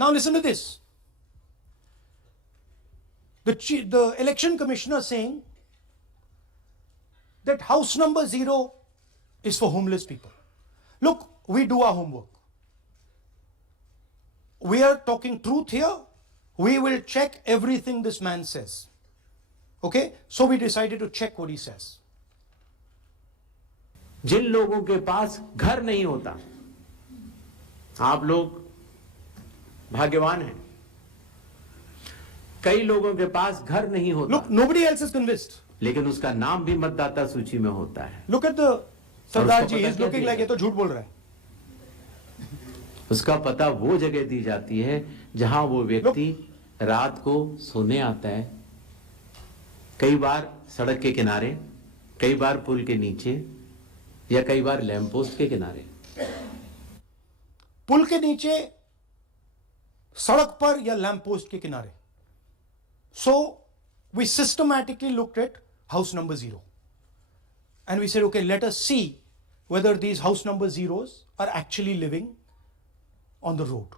Now listen to this. The election commissioner saying that house number 0 is for homeless people. Look, we do our homework. We are talking truth here. We will check everything this man says. Okay? So we decided to check what he says. जिन लोगों के पास घर नहीं होता, आप लोग भाग्यवान हैं. कई लोगों के पास घर नहीं होता. Look, nobody else is convinced. लेकिन उसका नाम भी मतदाता सूची में होता है. Look at the Sardar ji, he's looking like ये तो झूठ बोल रहा है. उसका पता वो जगह दी जाती है जहां वो व्यक्ति रात को सोने आता है. कई बार सड़क के किनारे, कई बार पुल के नीचे, या कई बार लैंप पोस्ट के किनारे. पुल के नीचे, सड़क पर या लैंप पोस्ट के किनारे. So we systematically looked at house number 0. And we said, okay, let us see whether these house number 0s are actually living on the road.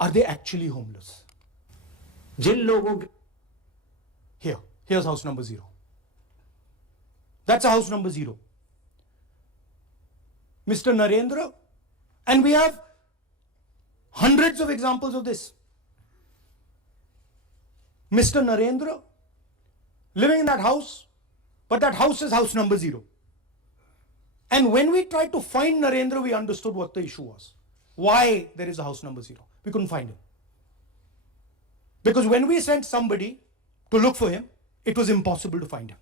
Are they actually homeless? जिन लोगों के Here's house number 0. That's a house number 0. Mr. Narendra, and we have hundreds of examples of this. Mr. Narendra living in that house, but that house is house number 0. And when we tried to find Narendra, we understood what the issue was. Why there is a house number 0. We couldn't find him. Because when we sent somebody to look for him, it was impossible to find him.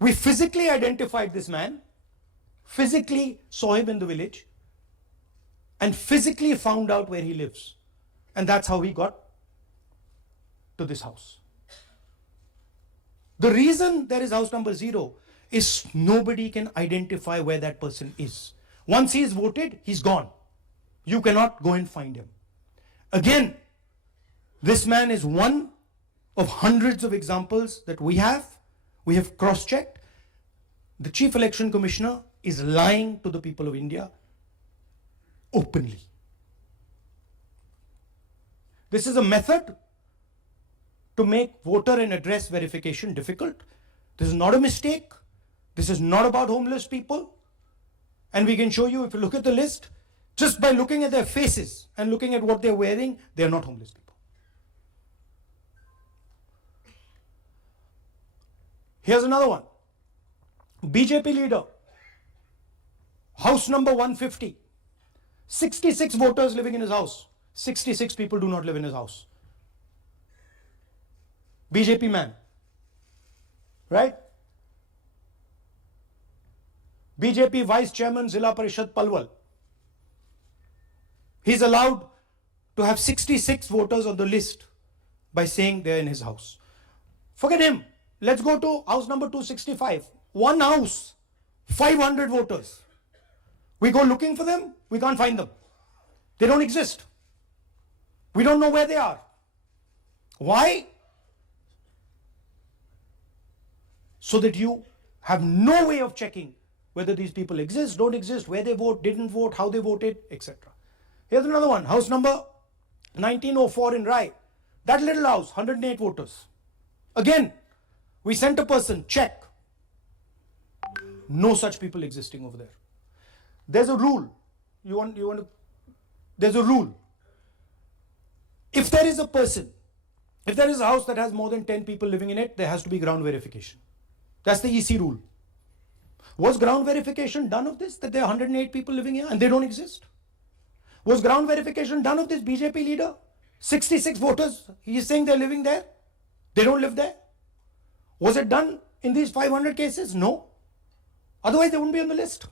We physically identified this man, physically saw him in the village, and physically found out where he lives. And that's how we got to this house. The reason there is house number 0 is nobody can identify where that person is. Once he is voted, he's gone. You cannot go and find him. Again, this man is one of hundreds of examples that we have. We have cross-checked. The Chief Election Commissioner is lying to the people of India openly. This is a method to make voter and address verification difficult. This is not a mistake. This is not about homeless people. And we can show you, if you look at the list, just by looking at their faces and looking at what they're wearing, they are not homeless people. Here's another one. BJP leader, house number 150. 66 voters living in his house. 66 people do not live in his house. BJP man. Right? BJP Vice Chairman Zilla Parishad Palwal. He's allowed to have 66 voters on the list by saying they're in his house. Forget him. Let's go to house number 265. One house, 500 voters. We go looking for them, we can't find them. They don't exist. We don't know where they are. Why? So that you have no way of checking whether these people exist, don't exist, where they vote, didn't vote, how they voted, etc. Here's another one, house number 1904 in Rai. That little house, 108 voters. Again, we sent a person, check. No such people existing over there. There's a rule. There's a rule. If there is a person, if there is a house that has more than 10 people living in it, there has to be ground verification. That's the EC rule. Was ground verification done of this, that there are 108 people living here and they don't exist? Was ground verification done of this BJP leader? 66 voters, he is saying they're living there. They don't live there. Was it done in these 500 cases? No. Otherwise, they wouldn't be on the list.